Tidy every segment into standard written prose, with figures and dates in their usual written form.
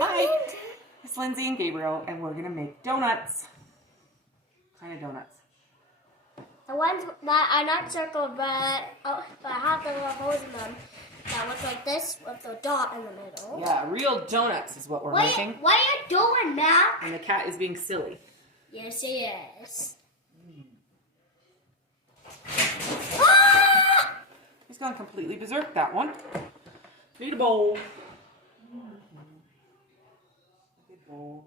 Hi. It's Lindsay and Gabriel, and we're gonna make donuts. Kind of donuts. The ones that are not circled, but have the little holes in them. That looks like this with the dot in the middle. Yeah, real donuts is what we're making. What are you doing, Matt? And the cat is being silly. Yes, he is. Ah! He's gone completely berserk, that one. Need a bowl. Bowl.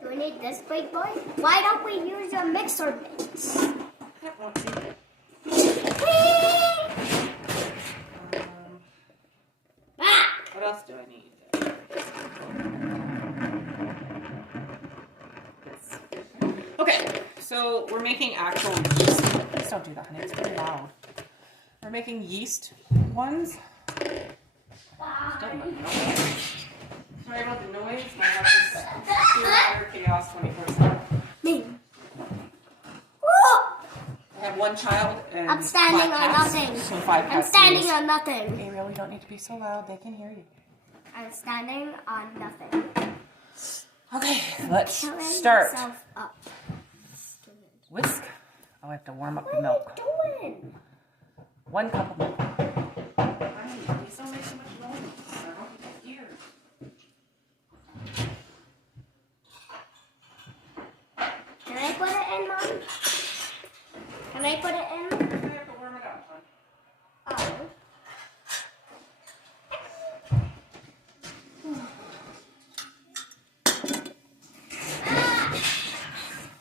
Do we need this big boy? Why don't we use a mixer mix? I don't want to. What else do I need? This. Okay, so we're making actual yeast. Please don't do that, honey. It's very loud. We're making yeast ones. Sorry about the noise. My house is pure chaos 24/7. Me. I have one child and I'm standing 5 on cats. nothing. So 5 I'm cats. standing on nothing. Gabriel, we don't need to be so loud. They can hear you. I'm standing on nothing. Okay, let's start. Up. Whisk. Oh, I have to warm up the What milk. are you doing? 1 cup of milk. Please don't make so much noise. I don't get ears. Can I put it in, Mom? Can I put it in? I have to warm it up, hon. Oh.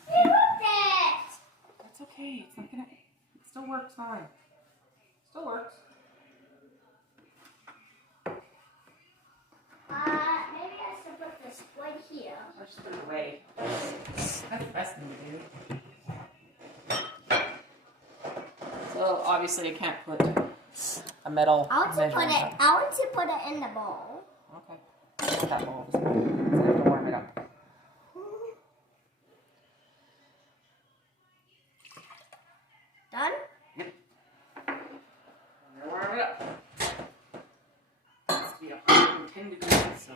You whipped it! That's okay. It's not gonna. It still works fine. Still works. Maybe I should put this right here. Or just put it away. That's the best thing to do. So obviously I can't put a metal measuring cup. I want to put it in the bowl. Okay. I want that bowl. So I have to warm it up. Done? Yep. I'm gonna warm it up. It's be 110 degrees, so.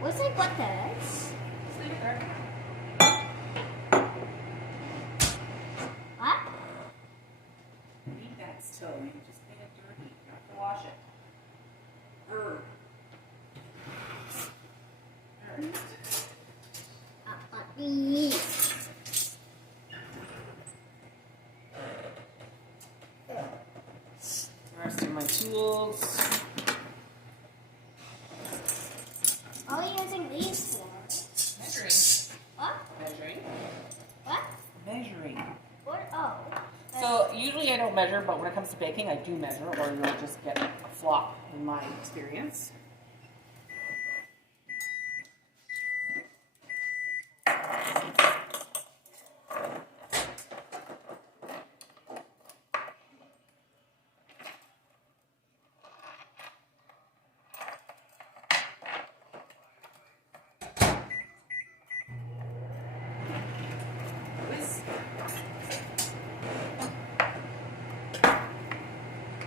What's like what this? Just leave it there. What? Leave that still. You just made it dirty. You have to wash it. Alright. The rest of my tools. What are you using these for? Measuring. What? Measuring. What? Measuring. What? Oh. So usually I don't measure, but when it comes to baking, I do measure, or you'll just get a flop in my experience.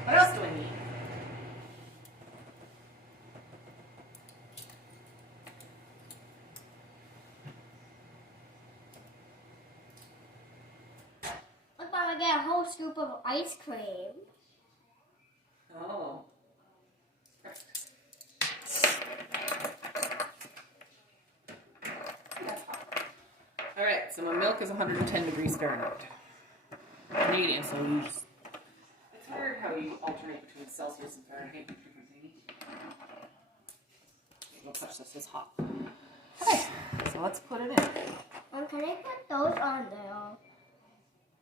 What else do I need? Look, Mom, I get a whole scoop of ice cream. Oh. Alright, so my milk is 110 degrees Fahrenheit. Canadian, so you just... It's hard how you alternate between Celsius and Fahrenheit. We'll touch this, it's hot. Okay, so let's put it in. Mom, can I put those on there?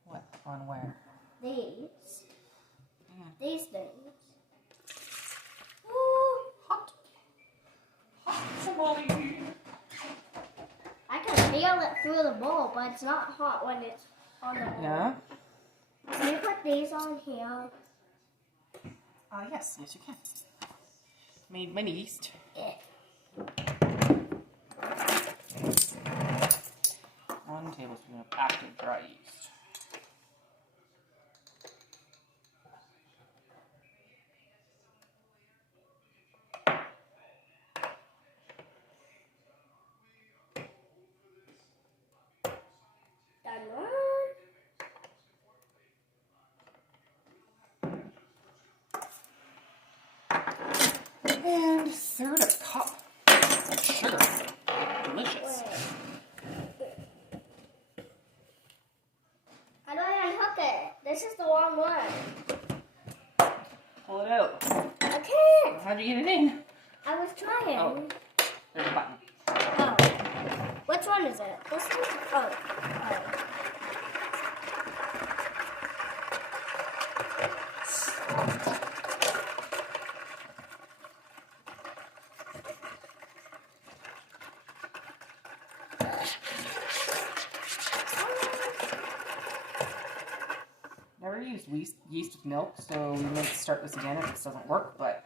What? On where? These. Yeah. These things. Ooh. Hot. Hot tamale. I can feel it through the bowl, but it's not hot when it's on the bowl. Yeah? Can you put these on here? Yes, you can. Made my yeast. Yeah. 1 tablespoon of active dry yeast. This is the wrong one. Pull it out. I can't. How'd you get it in? I was trying. Oh, there's a button. Oh. Which one is it? This one? Oh. Never used yeast with milk, so we might start this again if this doesn't work, but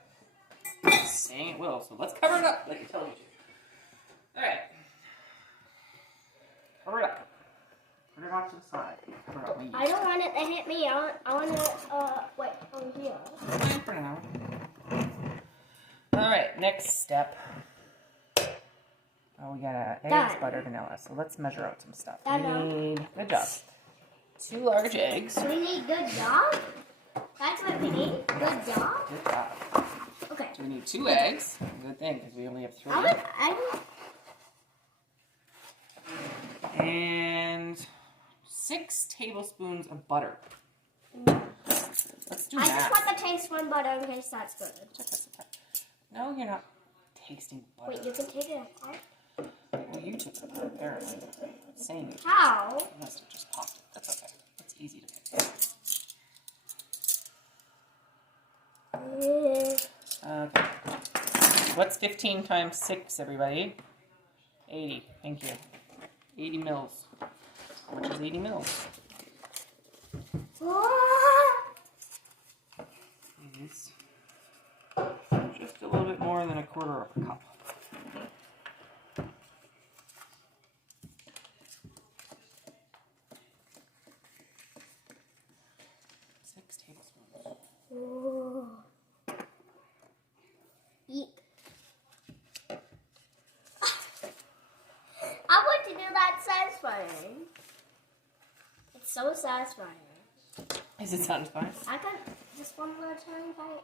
saying it will. So let's cover it up like I told you to. Alright. Cover it up. Put it off to the side. Cover it up. I don't want it to hit me. I want it, wait, over here. Fine for now. Alright, next step. Oh, we got eggs, butter, vanilla. So let's measure out some stuff. We need, good job, 2 large eggs. We need good job? That's what we need? Good job? Good job. Okay. So we need 2 eggs. Good thing, because we only have 3. And 6 tablespoons of butter. Let's do that. I just want to taste one butter in case that's good. No, you're not tasting butter. Wait, you can take it apart? Well, you took it apart, apparently. Same. How? You must have just popped it. That's okay. It's easy to pick. Okay. What's 15 times 6, everybody? 80. Thank you. 80 mils. How much is 80 mils? Is just a little bit more than 1/4 of a cup. 6 tablespoons. Eat. I want to do that satisfying. It's so satisfying. Is it satisfying? I got just one more tiny bite.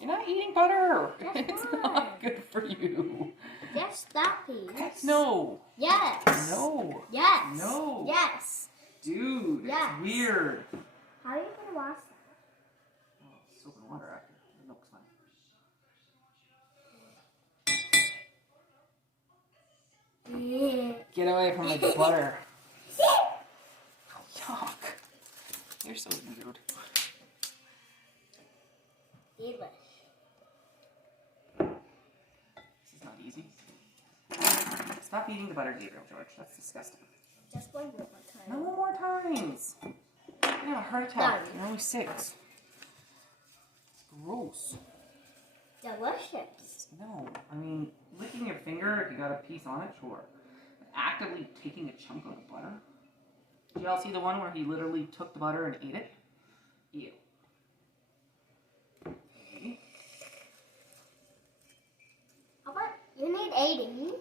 You're not eating butter. That's It's fine. not good for you. Yes, that piece. No. Yes. No. Yes. No. Yes. Dude, Yes. it's weird. How are you going to wash that? Oh, soap and water after. The milk's fine. Get away from the butter. Yuck. You're so weird. Delish. This is not easy. Stop eating the butter, Gabriel, George. That's disgusting. Just one more time. No more times. You're gonna have a heart attack. Done. You're only 6. It's gross. Delicious. No, I mean, licking your finger if you got a piece on it, sure. But actively taking a chunk of the butter? Did y'all see the one where he literally took the butter and ate it? Ew. Okay. How about you need 80?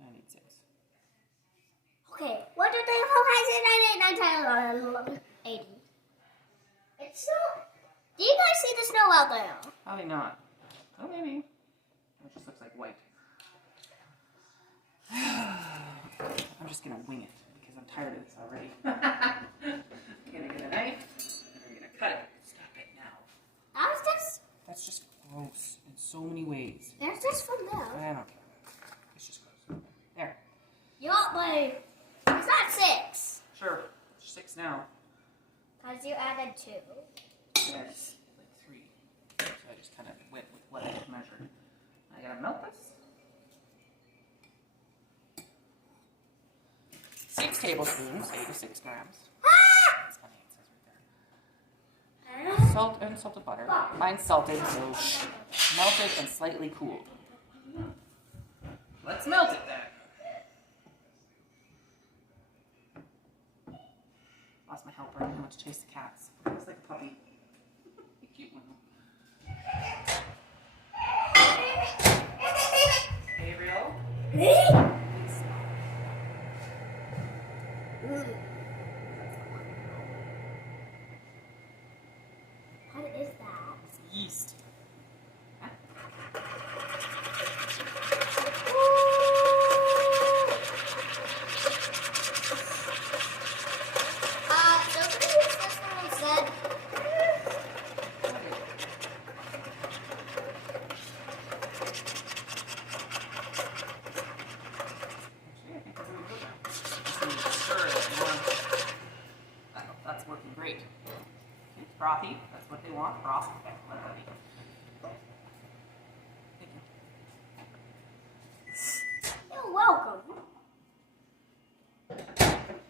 I need 6. Okay. 1, 2, 3, 4, 5, 6, 7, 8, 9, 10, 11, 80. It's so. Do you guys see the snow out there? Probably not. Oh, maybe. It just looks like white. I'm just gonna wing it because I'm tired of this already. Gonna get a knife. I'm gonna cut it. Stop it now. That's just gross in so many ways. There's this from there. I don't care. It's just gross. There. You want my. Is that 6? Sure. 6 now. Because you added 2. There's like 3. So I just kind of went with what I had measured. I gotta melt this. 6 tablespoons, 86 grams. That's funny, it says right there. Salt and salted butter. Mine's salted, so melted and slightly cooled. Let's melt it then. Lost my helper. I went to chase the cats. It's like a puppy. A cute one. Gabriel? What is that? It's yeast. Huh? So can we use this one instead? It's frothy. That's what they want. Froth. Okay, let it be. You're welcome.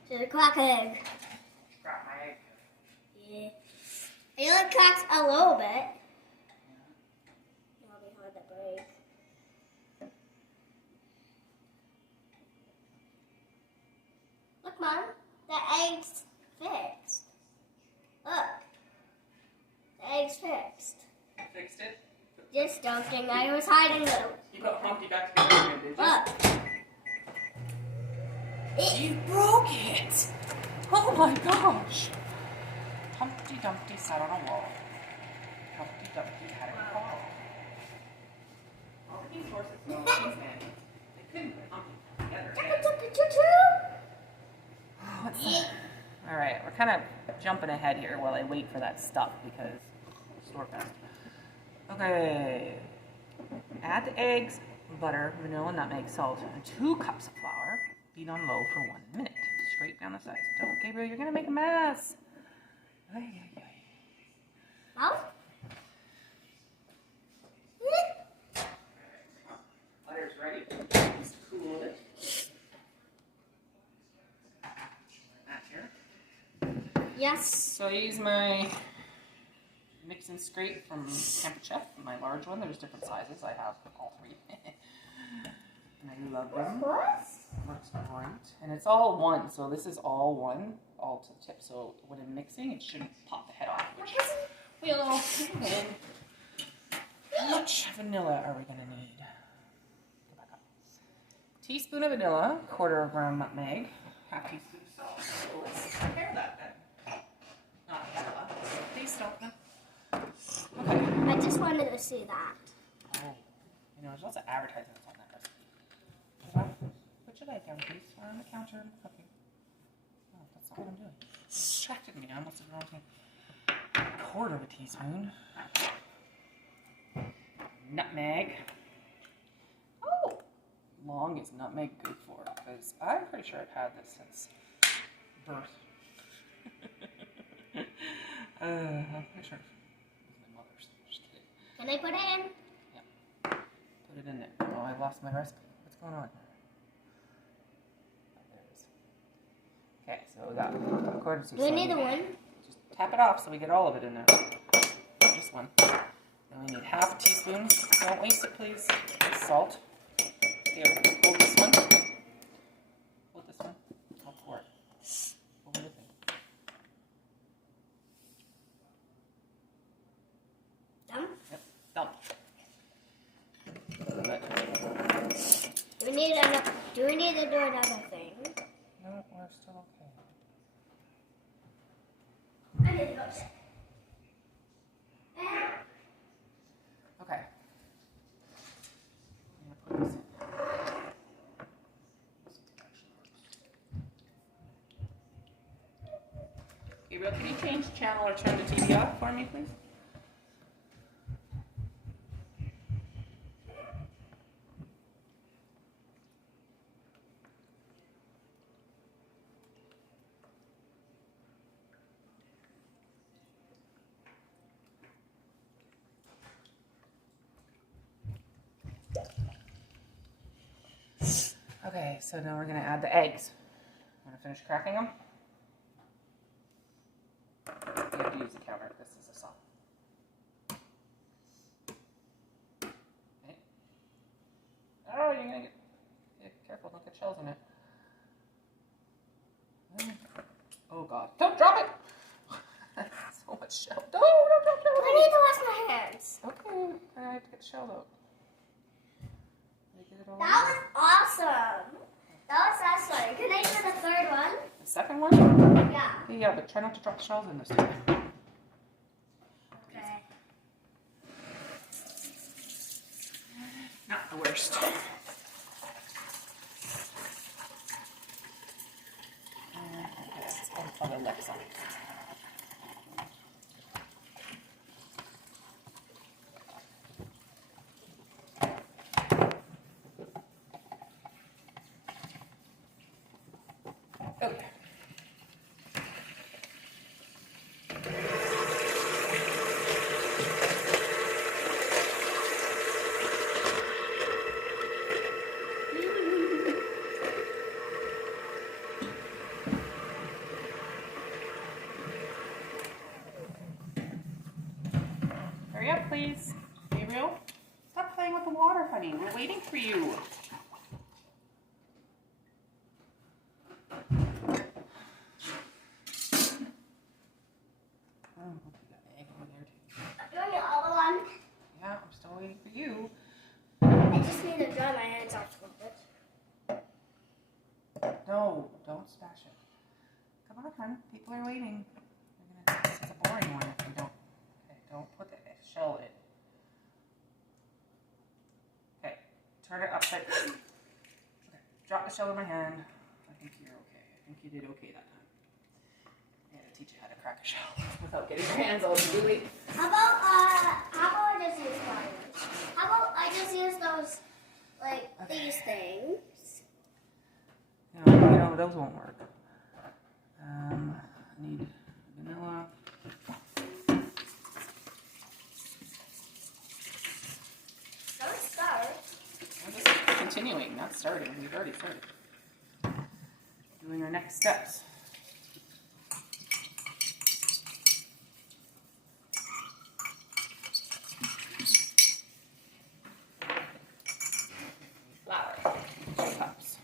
To the crack egg. Crack my egg. Yeah. It only cracks a little bit. It'll be hard to break. Look, Mom. The egg's fixed. Look. The egg's fixed. Fixed it? Just joking. I was hiding them. You got Humpty back together again, did you? Look. You broke it! Oh my gosh! Humpty Dumpty sat on a wall. Humpty Dumpty had a fall. All these horses know these men. They couldn't put Humpty together. What's that? Alright, we're kind of jumping ahead here while I wait for that stuff because store fast. Okay. Add the eggs, butter, vanilla, nutmeg, salt, and 2 cups of flour. Beat on low for 1 minute. Scrape down the sides. Don't, Gabriel, you're gonna make a mess. Ay, ay, ay. Mom? Butter's ready. Just cool it. That here. Yes. So I use my mix and scrape from Camper Chef, my large one. There's different sizes. I have all 3. And I love them. Works great. And it's all one, so this is all one, all to the tip. So when I'm mixing, it shouldn't pop the head off, which will win. How much vanilla are we going to need? Go back up. Teaspoon of vanilla, 1/4 gram nutmeg, 1/2 teaspoon of salt. So let's prepare that then. Not vanilla. Please don't. Okay. I just wanted to see that. Oh, you know, there's lots of advertisements on that recipe. Put your leg down, please. On the counter and cooking. Oh, that's not what I'm doing. Distracted me. I must have wrong thing. 1/4 teaspoon. Nutmeg. Oh, long is nutmeg good for? Because I'm pretty sure I've had this since birth. I'm pretty sure it was my mother's. Just kidding. Can I put it in? Yeah. Put it in there. Oh, I lost my recipe. What's going on? Oh, there it is. Okay, so we got 1/4 teaspoon. Do we need the one? Just tap it off so we get all of it in there. This one. Then we need 1/2 teaspoon. Don't waste it, please. Salt. Here, hold this one. Hold this one. I'll pour it over the thing. Done? Yep, done. Do we need another? Do we need to do another thing? No, we're still okay. I need to go sit. Okay. I'm gonna put this in. Gabriel, can you change the channel or turn the TV off for me, please? Okay, so now we're going to add the eggs. I'm going to finish cracking them. You have to use the counter. This is a saw. Okay. Oh, you're going to get careful. Don't get shells in it. Oh, God. Don't drop it! So much shell. No, don't drop it. I need to wash my hands. Okay, I have to get the shell out. Get it all That out. was awesome. That was awesome. Can I do the third one? The second one? Yeah. Yeah, but try not to drop the shells in this time. Okay. Not the worst. I'll the left side. Okay. Hurry up, please. Gabriel, stop playing with the water, honey. We're waiting for you. Doing the other one. Yeah, I'm still waiting for you. I just need to dry my hands off a little bit. No, don't smash it. Come on, hon. People are waiting. This is a boring one if you don't. Okay, don't put the shell in. Okay, turn it upside. Okay, drop the shell in my hand. I think you're okay. I think you did okay that time. I had to teach you how to crack a shell without getting your hands all gooey. How about I just use pliers? How about I just use those, like, these things? No, those won't work. I need vanilla. Don't start. We're just continuing, not starting. We've already started. Doing our next steps. Flour, 2 cups.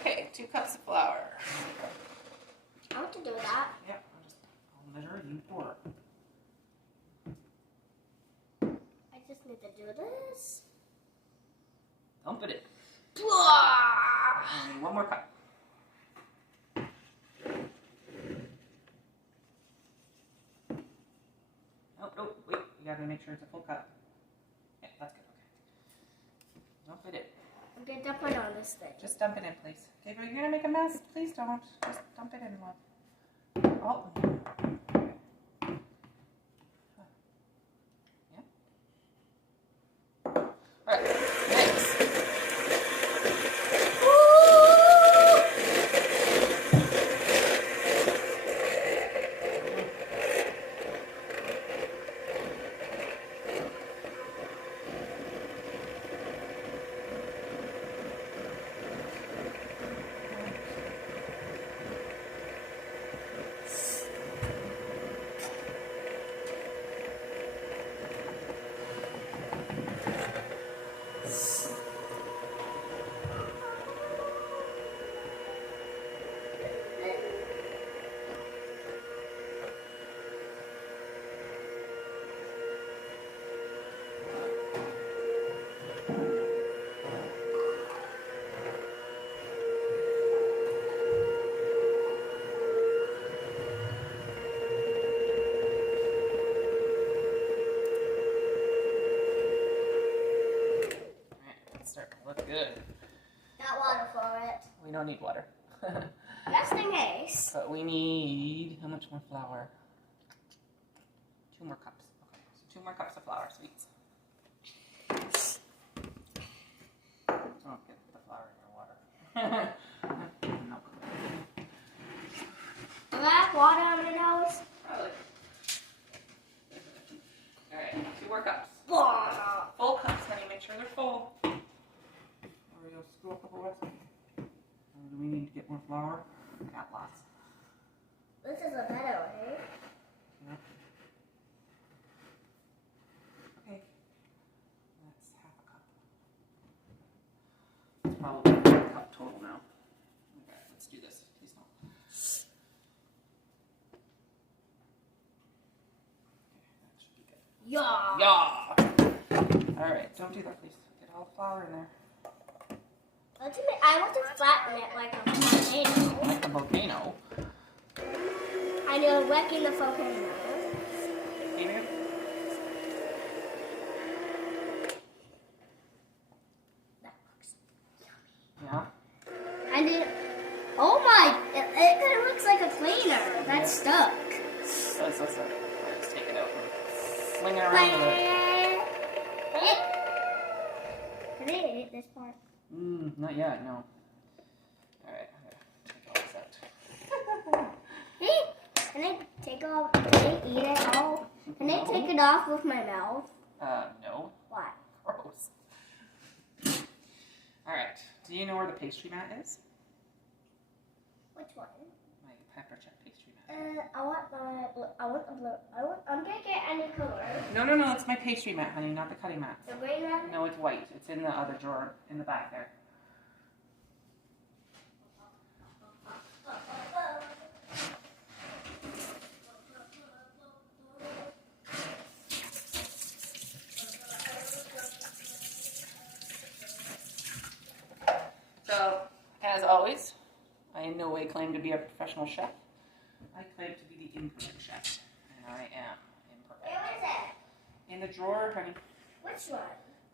Okay, 2 cups of flour. I want to do that. Yep, I'll measure, you pour. I just need to do this. Dump it in. Blah! And 1 more cup. Oh, wait, you gotta make sure it's a full cup. Yeah, that's good, okay. Dump it in. I'm going to put it on this thing. Just dump it in, please. Okay, but you're gonna make a mess. Please don't. Just dump it in, love. Oh. Okay. Yeah. All right. Next. Starting to look good. Got water for it. We don't need water. Just in case. But we need, how much more flour? 2 more cups. Okay, so 2 more cups of flour, sweets. Don't get the flour in your water. No. Do I have water on my nose? Probably. Alright, 2 more cups. Blah! Full cups, honey. Make sure they're full. Or you'll screw up the recipe. Do we need to get more flour? Got lots. This is a better way. Yep. Okay. That's half a cup. It's probably a cup total now. Okay, let's do this. Please don't. Okay, that should be good. Yeah. Yeah! Alright, don't do that, please. Get all the flour in there. I want to flatten it like a volcano. Like a volcano. I know, wrecking the volcano. Adrian? That looks yummy. Yeah? I did. Oh my! It kind of looks like a cleaner. That's stuck. Let's take it out and swing it around a little. Can I eat this part? Not yet, no. Alright, I'm gonna take all this out. Hey, can I take take off? Can I eat it all? Can I take it off with my mouth? No. Why? Gross. Alright. Do you know where the pastry mat is? Which one? My pepper check pastry mat. I want the blue. I'm gonna get any color. No, it's my pastry mat, honey, not the cutting mat. The green one? No, it's white. It's in the other drawer in the back there. So, as always, I in no way claim to be a professional chef. I claim to be the imperfect chef, and I am imperfect. Where is it? In the drawer, honey. Which one?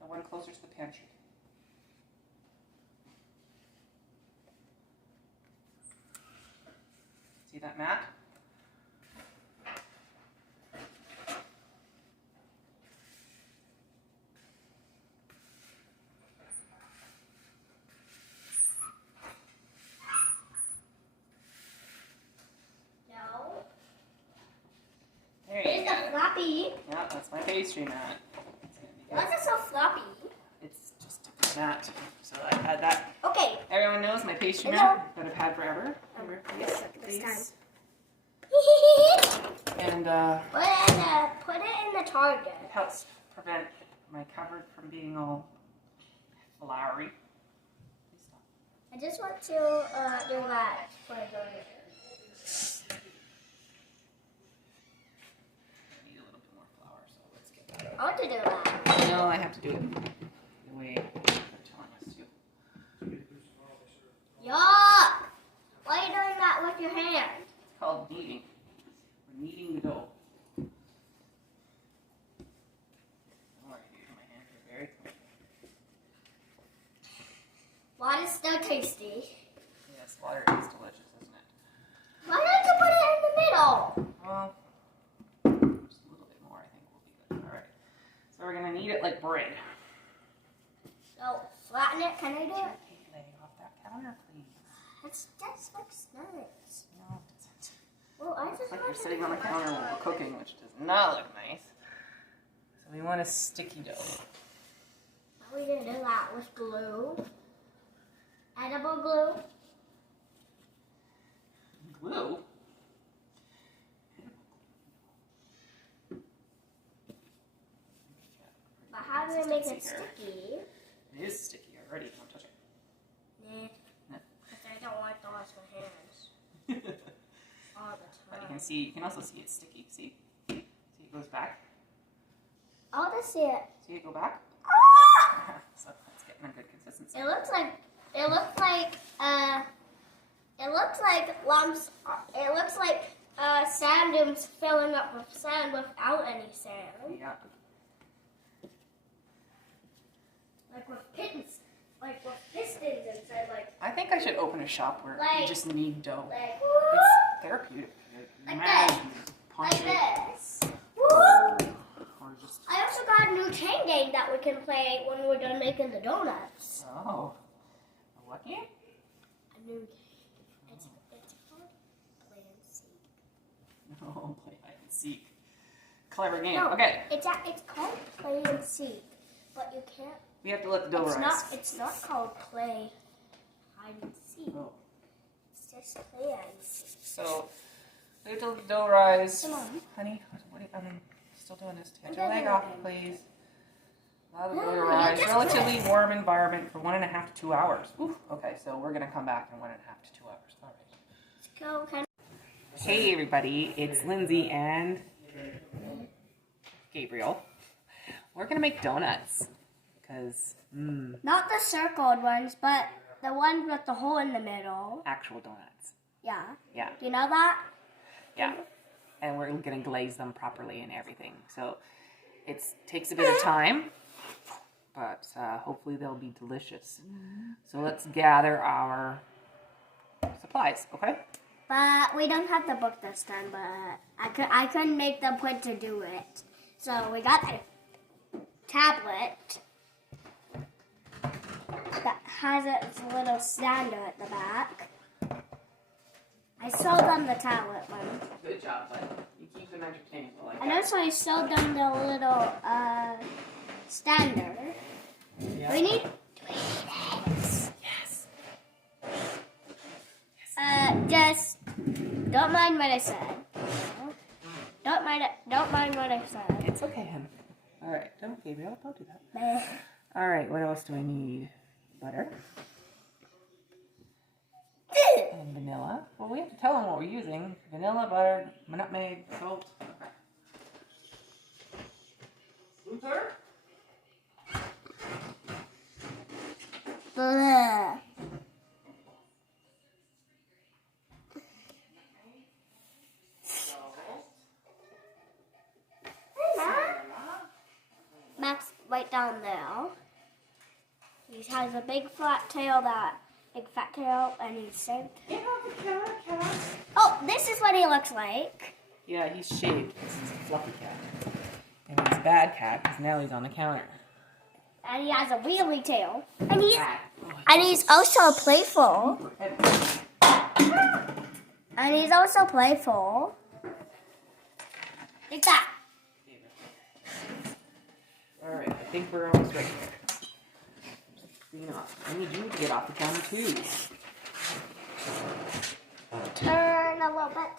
The one closer to the pantry. See that mat? No. There you It's go. a floppy. Yeah, that's my pastry mat. It's gonna be good. Why is it so floppy? It's just a mat. So I've had that. Okay. Everyone knows my pastry Hello. mat that I've had forever. Remember? This time. Please. And Put it in the Target. it helps prevent my cupboard from being all floury. Please stop. I just want to do that for the I need a little bit more flour, so let's get that out. I want to do that. No, I have to do it the way they're telling us to. Yuck! Why are you doing that with your hand? It's called kneading. We're kneading the dough. Alright, my hands are very clean. Water's still tasty. Yes, water is delicious, isn't it? Why don't you put it in the middle? Well, just a little bit more, I think will be good. Alright. So we're going to knead it like bread. So, flatten it. Can I do it? Okay, lay off that counter, please. That looks nice. No, it doesn't. Well, I just It's like want you're to sitting do on the it. counter while we're cooking, which does not look nice. So we want a sticky dough. How are we going to do that? With glue? Edible glue? Glue? But how do we make it Consistency here. sticky? It is sticky already. Don't touch it. Nah. No. Because I don't want to wash my hands all the But you time. can see, you can also see it's sticky. See? See it goes back? I'll just see it. See it go back? So it's getting a good consistency. It looks like lumps. It looks like sand dunes filling up with sand without any sand. Yeah. Like with pistons inside, I think I should open a shop where you Like- just knead dough. like It's therapeutic. Like Mash this. and punch like it. this. Woo! Or just, I also got a new chain game that we can play when we're done making the donuts. oh. What game? A new game. It's called Play and Seek. Oh, play hide and seek. Clever game. No, Okay. It's called Play and Seek, but you can't. We have to let the dough rise. It's not called Play Hide and Seek. Oh. It's just Play and Seek. So, wait till the dough rise. Come on. Honey, what are you, I'm still doing this. Take I'm your leg doing off, it. please. Allow the No, dough to you rise. just Relatively put it. warm environment for 1.5 to 2 hours. Oof. Okay, so we're going to come back in 1.5 to 2 hours. All right. Let's go. Hey, everybody. It's Lindsay and Gabriel. We're going to make donuts. Because, Not the circled ones, but the ones with the hole in the middle. actual donuts. Yeah. Yeah. Do you know that? Yeah. And we're going to glaze them properly and everything. So it takes a bit of time, but hopefully they'll be delicious. So let's gather our supplies, okay? But we don't have the book this time, but I couldn't make the point to do it. So we got a tablet that has its little stander at the back. I sold them the tablet one. Good job, bud. keep them entertained. Like and also I still done the little stander. yeah. Do we need eggs? Yes. Just don't mind what I said. Don't mind what I said. It's okay, hon. All right, don't, Gabriel, don't do that. Meh. All right, what else do I need? Butter and vanilla. Well, we have to tell them what we're using. Vanilla, butter, nutmeg, salt. Okay. Luther? Blah. Max right down there. He has a big fat tail and he's so. Get off the counter, cat. Oh, this is what he looks like. Yeah, he's shaved. This is a fluffy cat. And he's a bad cat because now he's on the counter. And he has a wheelie tail. And he's also playful. And he's also playful. Like that. Alright, I think we're almost ready. Clean off. I need you to get off the counter too. Turn a little bit.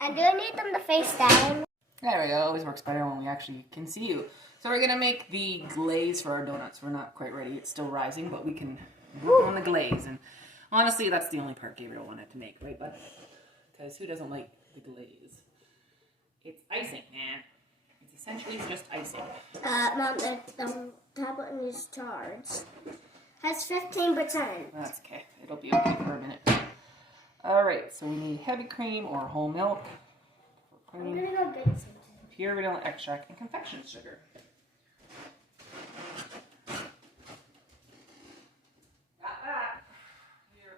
And do I need them to face down? There we go. It always works better when we actually can see you. So we're going to make the glaze for our donuts. We're not quite ready. It's still rising, but we can work on the glaze. And honestly, that's the only part Gabriel wanted to make, right, bud? Because who doesn't like the glaze? It's icing, man. It's essentially just icing. Mom, the tablet is charged. Has 15%. That's okay. It'll be okay for a minute. All right, so we need heavy cream or whole milk. For I'm cream, gonna go get some. pure vanilla extract, and confection sugar. Got that. Here.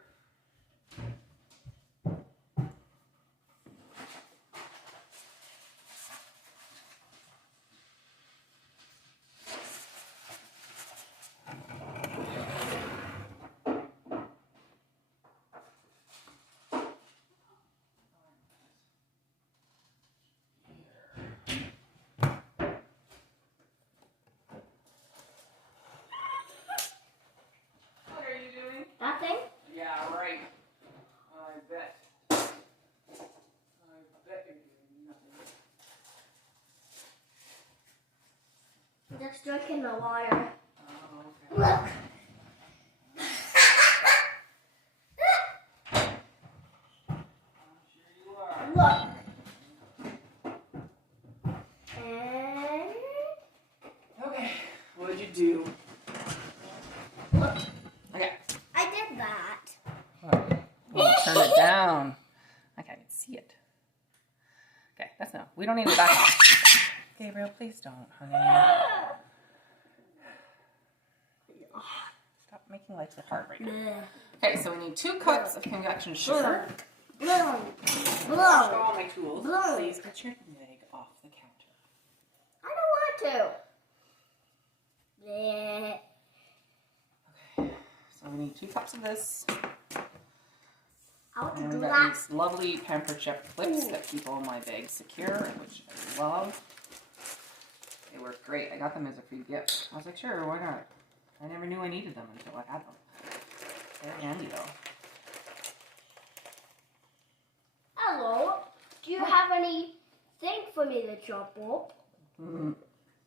What are you doing? Nothing? Yeah, right. I bet. I bet you're doing nothing. Just drinking the water. Oh, okay. Look. I'm sure you are. Look. And Okay, what did you do? look. Okay. I did that. Oh, turn it down. I can't even see it. Okay, that's enough. We don't need it back. Gabriel, please don't, honey. Stop making life so hard right now. Okay, so we need 2 cups of convection sugar. Blow. Wash Blow. all my tools. Blow. Please get your leg off the counter. I don't want to. Bleh. Okay, so we need 2 cups of this. I want to And do we got that. these lovely pamper chip clips that keep all my bags secure, which I love. They work great. I got them as a free gift. I was like, sure, why not? I never knew I needed them until I had them. They're handy though. Hello. Do you have anything for me to chop up? Mm-hmm.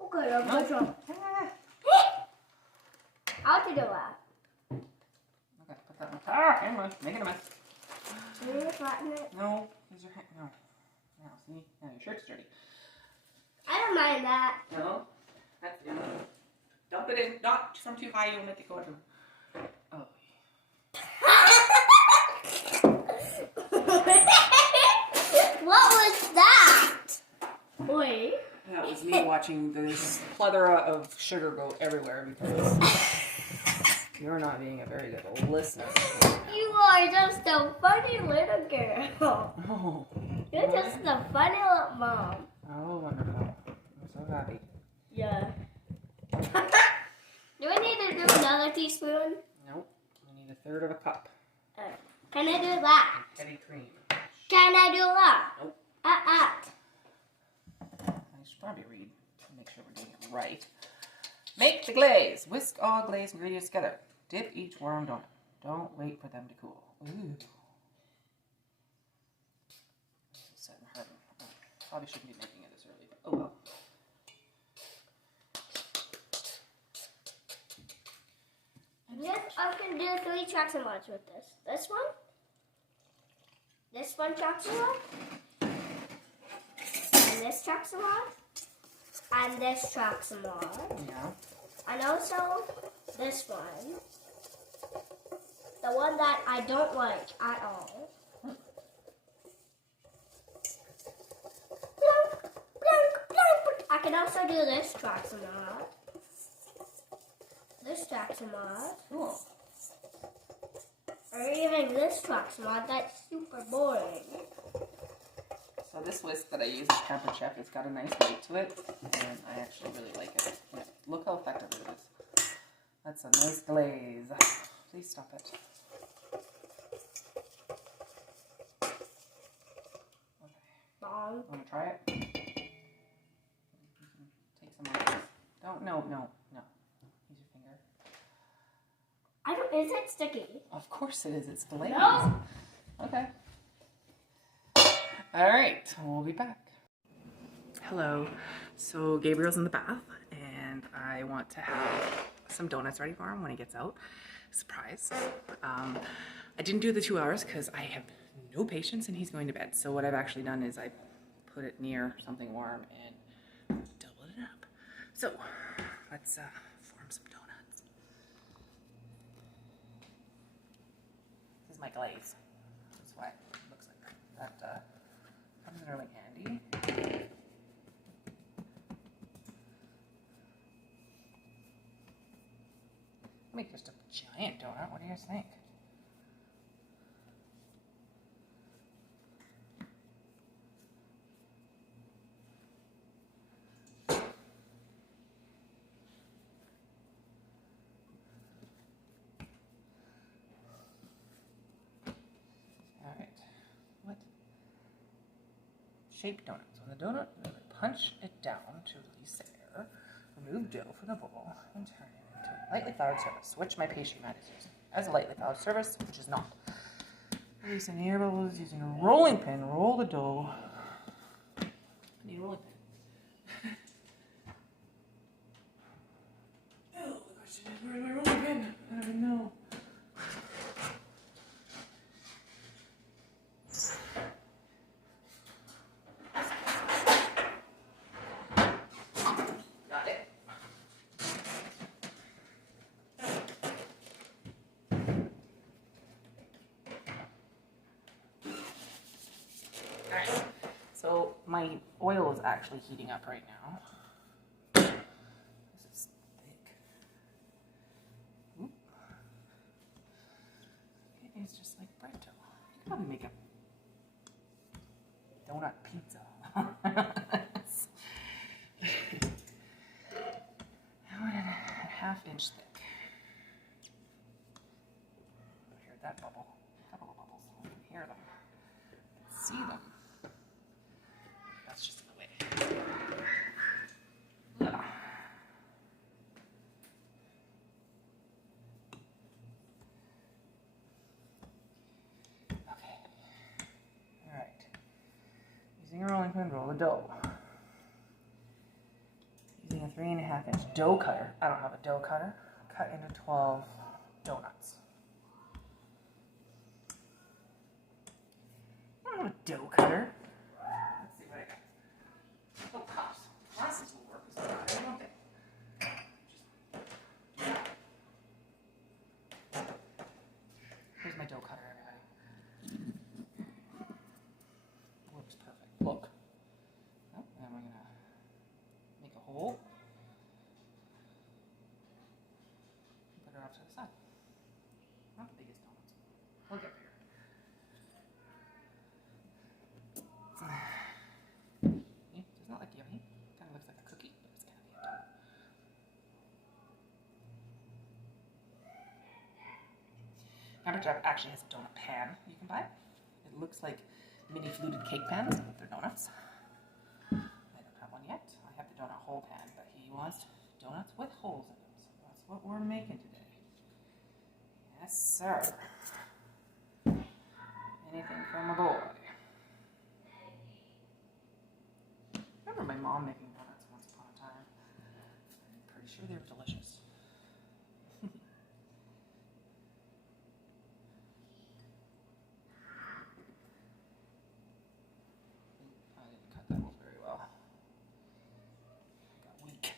Okay, I'm gonna chop. How to do that? Okay, put that in the hang on, making a mess. Can you flatten it? No, use your hand. No. Now, see? Now your shirt's dirty. I don't mind that. No? That's it. Dump it in. Not from too high, you'll make it go under. Oh. What was that? Wait. That was me watching this plethora of sugar go everywhere because you're not being a very good listener. You are just a funny little girl. Oh. You're just a funny little mom. Oh, wonderful. I'm so happy. Yeah. Do I need to do another teaspoon? Nope. I need 1/3 of a cup. Can I do that? Heavy cream. Can I do that? Nope. Strawberry read to make sure we're doing it right. Make the glaze. Whisk all glaze ingredients together. Dip each worm donut. Don't wait for them to cool. Ooh. Probably shouldn't be making it this early, but oh well. Yes, I can do 3 tracks and mods with this. This one tracks and mod, and this tracks and mod, and this tracks and mod. Yeah. And also this one. The one that I don't like at all. I can also do this tracks and mod. This tracks and mod. Cool. Or even this tracks and mod that's super boring. So this whisk that I use is Pampered Chef. It's got a nice weight to it, and I actually really like it. Yeah, look how effective it is. That's a nice glaze. Please stop it. Okay. Bong. Want to try it? Take some of this. Don't. No. Use your finger. I don't. Is it sticky? Of course it is. It's glaze. No. Okay. All right. We'll be back. Hello. So Gabriel's in the bath, and I want to have some donuts ready for him when he gets out. Surprise. I didn't do the 2 hours because I have no patience and he's going to bed. So what I've actually done is I put it near something warm and doubled it up. So let's form some donuts. This is my glaze. That's why it looks like that. That comes in really handy. Make just a giant donut. What do you guys think? All right. What shape donuts? When the donut, punch it down to release air. Remove dough from the bowl and turn it into a lightly floured surface, which my pastry mat is using as a lightly floured surface, which is not. Release any air bubbles using a rolling pin. Roll the dough. I need a rolling pin. Oh, the question is, where's my rolling pin? I don't even know. Got it. Alright, so my oil is actually heating up right now. This is thick. Oop. It is just like bread dough. You could probably make a donut pizza. One and a half inch thick. I heard that bubble. A couple of bubbles. I can hear them. I can see them. That's just in the way. Ugh. Okay. Alright. Using a rolling pin, roll the dough. Using a 3.5 inch dough cutter. I don't have a dough cutter. Cut into 12 donuts. I don't have a dough cutter. Let's see what I got. Oh, cups. Glasses will work as well. I don't think. Here's my dough cutter, everybody. Works perfect. Look. Oh, and we're gonna make a hole. Put it off to the side. Not the biggest donuts. We'll get bigger. Yeah, does not look yummy. Kind of looks like a cookie, but it's gonna be a donut. Pampered Chef actually has a donut pan you can buy. It looks like mini fluted cake pans, but they're donuts. I don't have one yet. I wants donuts with holes in them. So that's what we're making today. Yes, sir. Anything from a boy. Remember my mom making donuts once upon a time. I'm pretty sure they were delicious. I didn't cut that one very well. I got weak.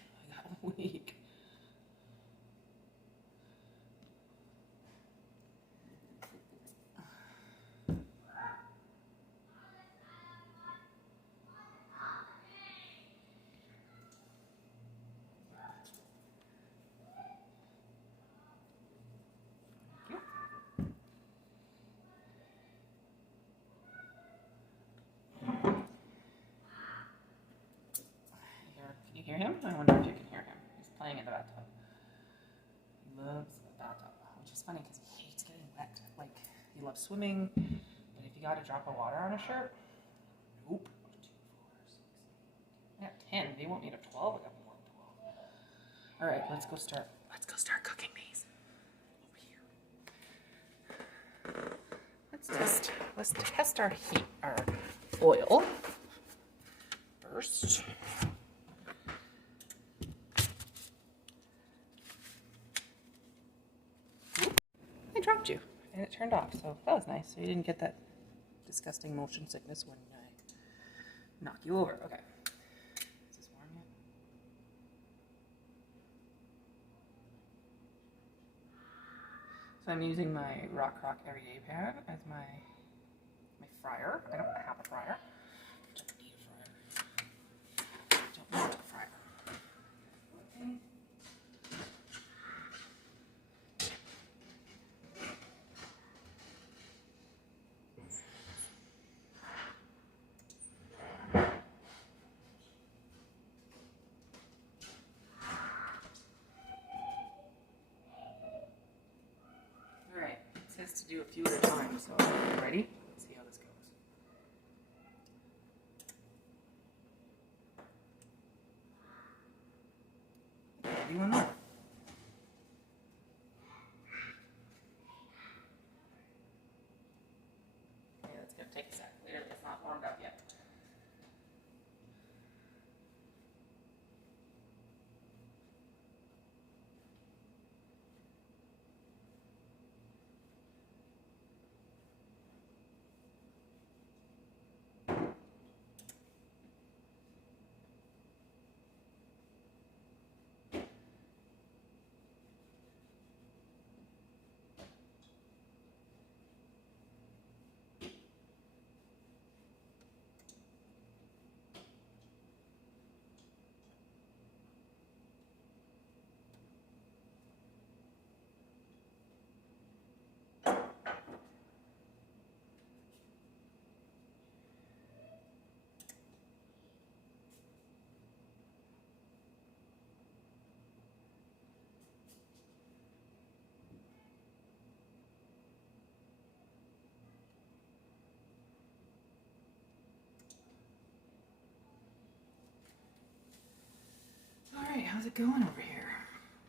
Can you hear him? I wonder if you can hear him. He's playing in the bathtub. He loves the bathtub, which is funny because he hates getting wet. Like, he loves swimming, but if you got a drop of water on his shirt, nope. 2, 4, 6, 8. I got 10. They want me to 12. I got more than 12. All right, let's go start cooking these over here. Let's test our oil first. I dropped you, and it turned off, so that was nice. So you didn't get that disgusting motion sickness when I knock you over. Okay. Is this warm yet? So I'm using my Rock Everyday pan as my fryer. I don't have a fryer. Don't need a fryer. Don't want a fryer. Okay. Alright, it says to do a few at a time, so ready? Let's see how this goes. Do one more. Okay, that's gonna take a sec. Clearly it's not warmed up yet. Alright, how's it going over here?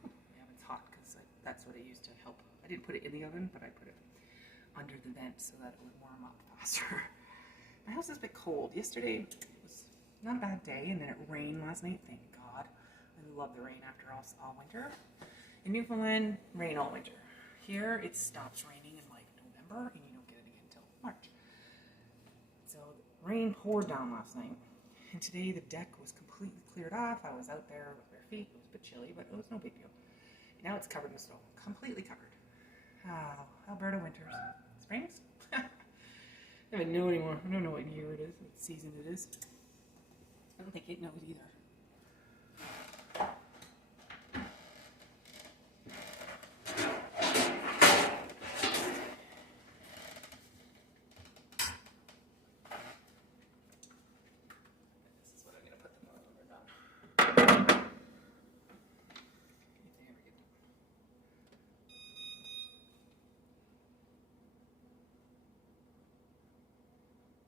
Yeah, it's hot because that's what I used to help. I didn't put it in the oven, but I put it under the vent so that it would warm up faster. My house is a bit cold. Yesterday was not a bad day, and then it rained last night. Thank God. I love the rain after all winter. In Newfoundland, rain all winter. Here, it stops raining in like November, and you don't get it again until March. So rain poured down last night, and today the deck was completely cleared off. I was out there with bare feet. It was a bit chilly, but it was no big deal. Now it's covered in snow, completely covered. Oh, Alberta winters. Springs? I don't even know anymore. I don't know what year it is, what season it is. I don't think it knows either. This is what I'm going to put them on when we're done. If they ever get done.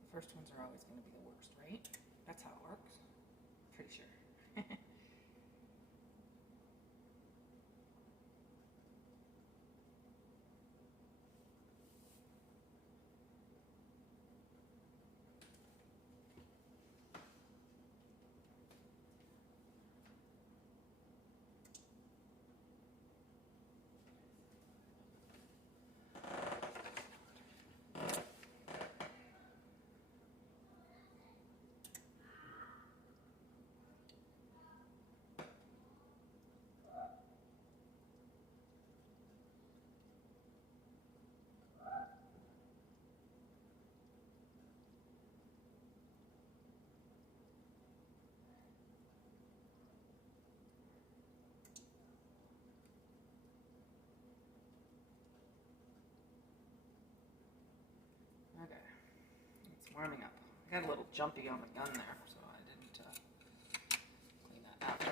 The first ones are always going to be the worst, right? That's how it works. Pretty sure. warming up. I got a little jumpy on the gun there, so I didn't clean that after.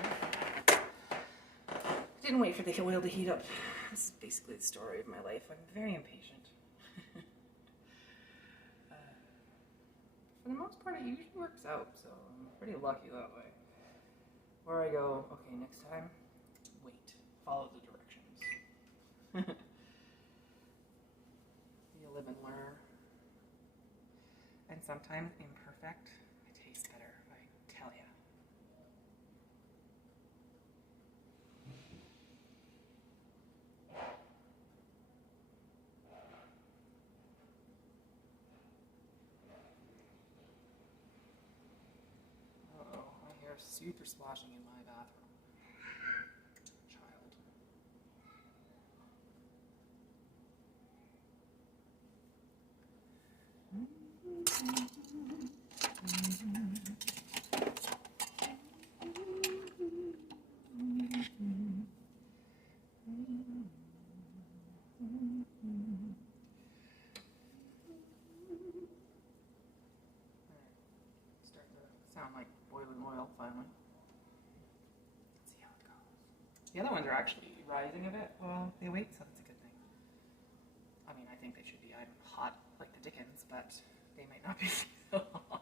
Didn't wait for the oil to heat up. This is basically the story of my life. I'm very impatient. For the most part, it usually works out, so I'm pretty lucky that way. Where I go, okay, next time, wait. Follow the directions. You live and learn. And sometimes imperfect, it tastes better, I tell ya. Uh-oh, I hear super splashing in my bathroom. Child. Starting to sound like boiling oil finally. Let's see how it goes. The other ones are actually rising a bit while they wait, so that's a good thing. I mean, I think they should be hot like the Dickens, but they might not be so hot.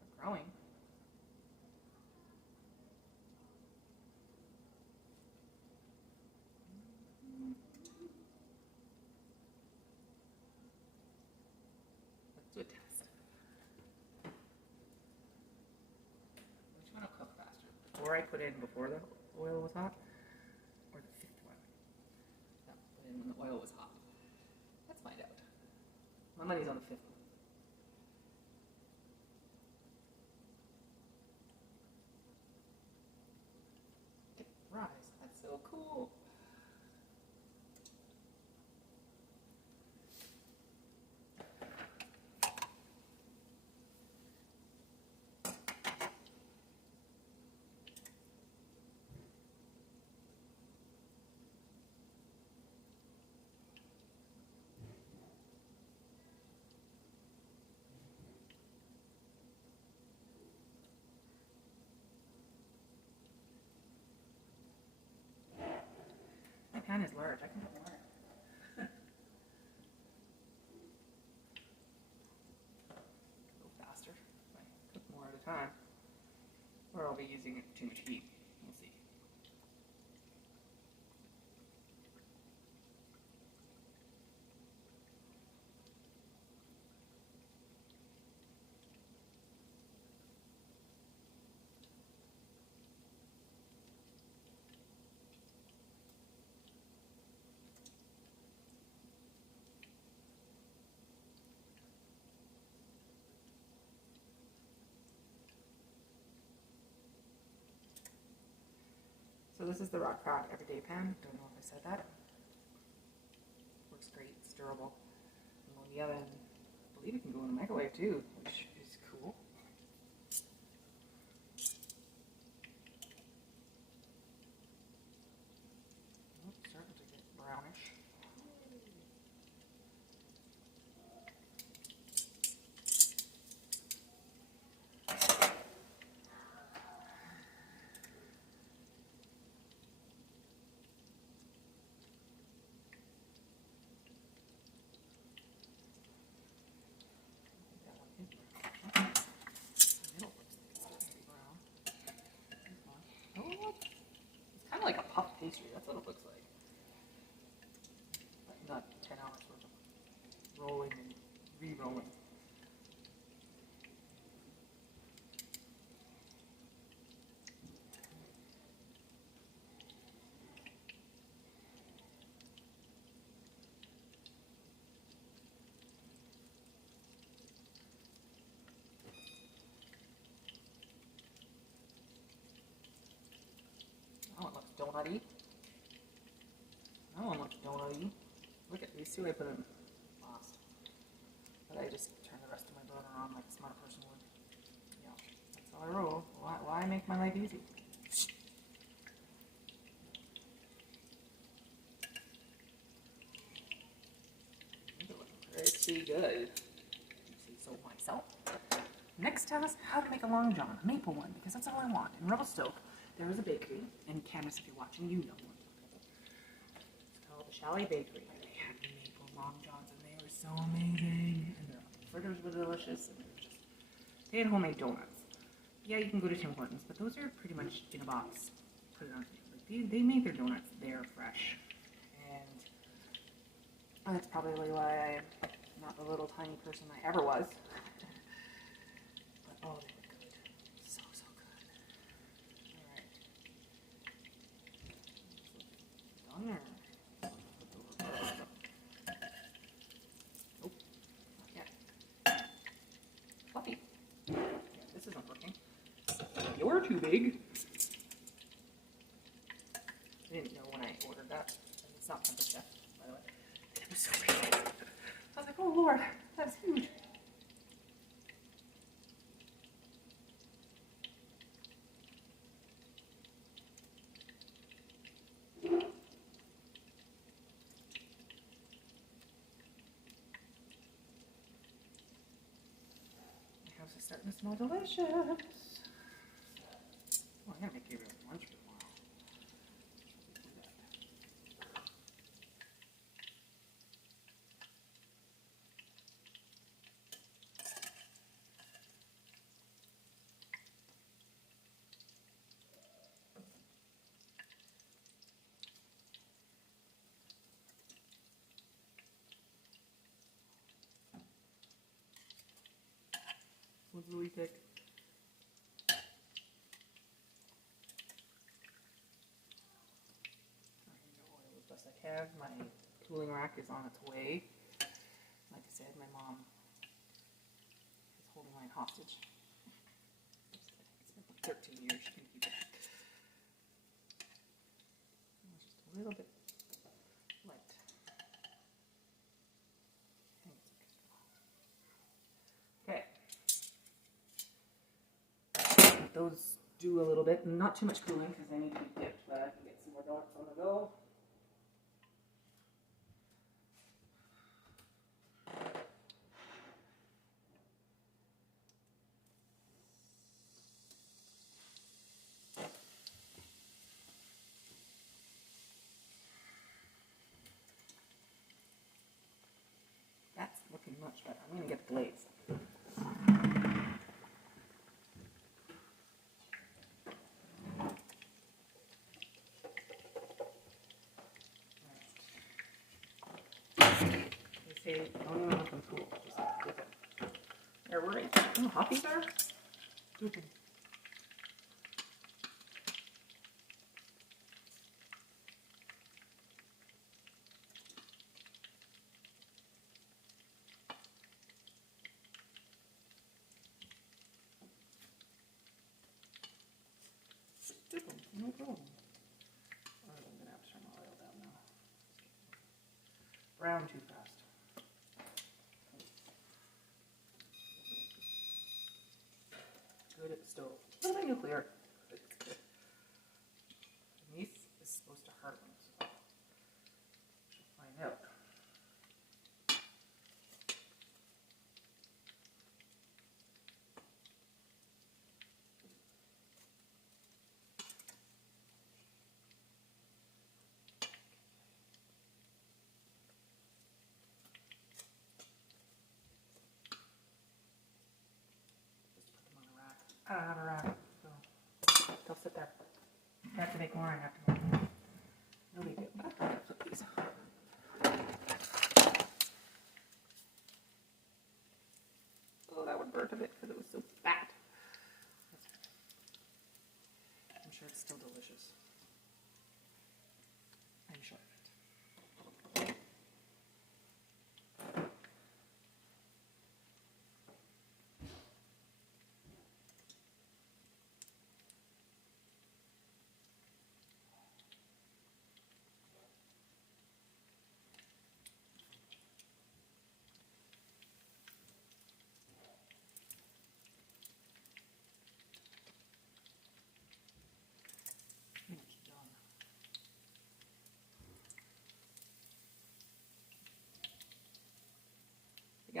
They're growing. Let's do a test. Which one will cook faster? The 4 I put in before the oil was hot, or the 5th one? No, put in when the oil was hot. Let's find out. My money's on the 5th one. It rise. That's so cool. My pan is large. I can put more in. Go faster if I cook more at a time. Or I'll be using too much heat. We'll see. So this is the Rock Pot Everyday Pan. Don't know if I said that. Works great. It's durable. Can go in the oven. I believe it can go in the microwave too, which is cool. Oh, it's starting to get brownish. Like a puff pastry, that's what it looks like. But not 10 hours worth of rolling and re-rolling. Oh, it looks donut-y. That one looks donut-y. Look at these two I put in last. But I just turned the rest of my butter on like a smart person would. Yeah, that's That's how I roll. Why make my life easy? Pretty good. So myself. Next task, how to make a long john, a maple one, because that's all I want. In Revelstoke, there is a bakery, and Candace, if you're watching, you know one. It's called the Chalet Bakery, and they had maple long johns, and they were so amazing. And their fritters were delicious, and they had homemade donuts. Yeah, you can go to Tim Hortons, but those are pretty much in a box. Put it on. Like they made their donuts there fresh, and that's probably why I'm not the little tiny person I ever was. But oh, they were good. So good. Alright. Done. Nope. Not yet. Fluffy. Yeah, this isn't working. You're too big. I didn't know when I ordered that. It's not from the chef, by the way. It was so big. I was like, oh Lord, that's huge. My house is starting to smell delicious. Oh, I'm gonna make you lunch for tomorrow. What's the leak pick? Oil as best I can. My cooling rack is on its way. Like I said, my mom is holding mine hostage. It's been like 13 years. She can keep it. Just a little bit light. Okay. Those do a little bit. Not too much cooling because they need to be dipped, but I can get some more donuts on the go. That's looking much better. I'm going to get the glaze. They say, don't even let them cool. Just dip it. There, we're right. Oh, hoppy there? Okay. No problem. I'm going to have to turn my oil down now. Brown too fast. Good at the stove. What about nuclear? The meat is supposed to harden, so we'll find out. I don't have a rack, so they'll sit there. I have to make more, I have to make more. No big deal. I have to flip these. Oh, that would burn a bit because it was so fat. I'm sure it's still delicious. I'm sure of it.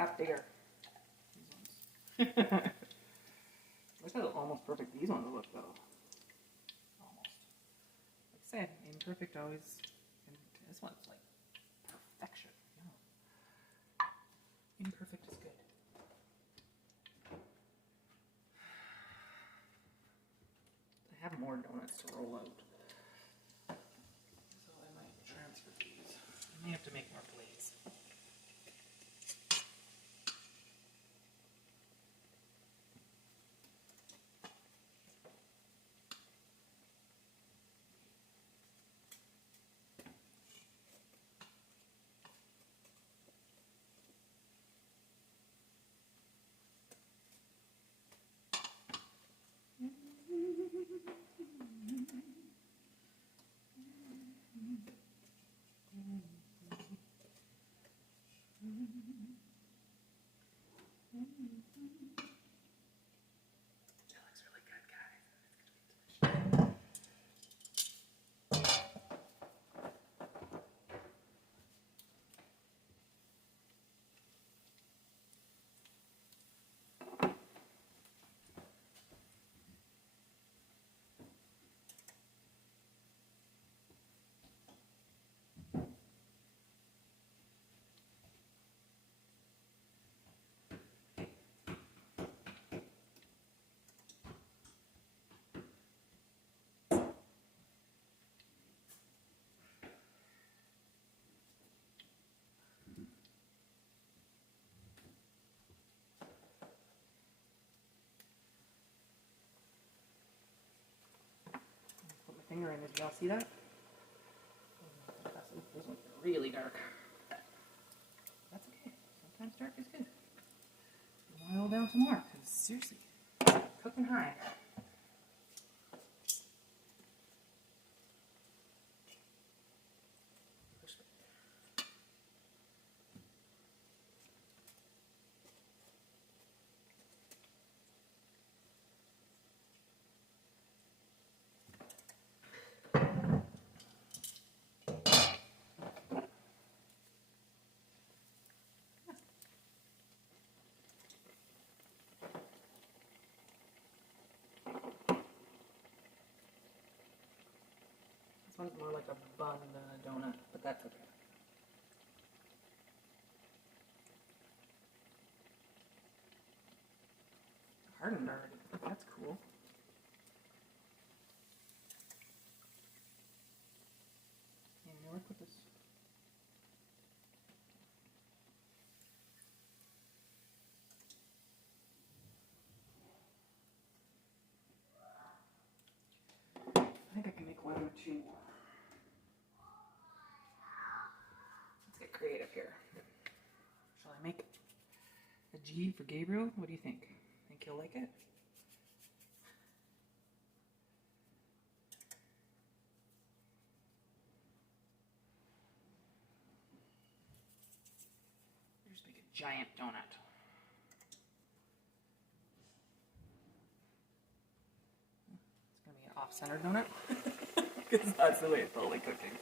got bigger. These ones. Look how almost perfect these ones look, though. Almost. Like I said, imperfect always. And this one's like perfection. No. Imperfect is good. I have more donuts to roll out. So I might transfer these. I may have to make more plates. That looks really good, guys. Put my finger in. Did y'all see that? Those ones are really dark. That's okay. Sometimes dark is good. Boil down some more, because seriously, cooking high. This one's more like a bun than a donut, but that's okay. Hardened already. That's cool. Yeah, you work with this. I think I can make one or two. Let's get creative here. Shall I make a G for Gabriel? What do you think? Think he'll like it? Just make a giant donut. It's gonna be an off-center donut because that's the way it's totally cooking.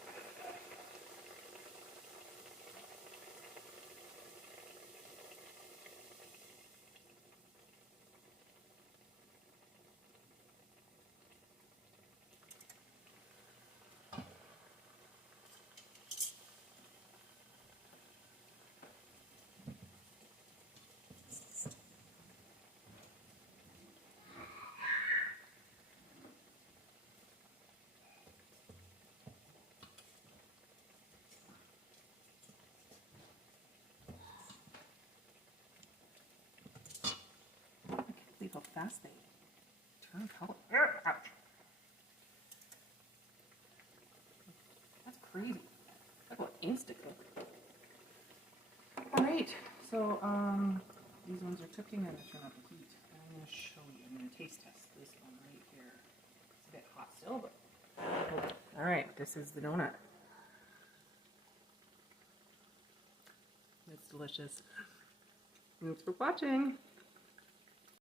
How fast they turn color. Ouch. That's crazy. Talk about insta-cook. Alright, so these ones are cooking and they turn up the heat. I'm going to show you. I'm going to taste test this one right here. It's a bit hot still, but... Alright, this is the donut. It's delicious. Thanks for watching.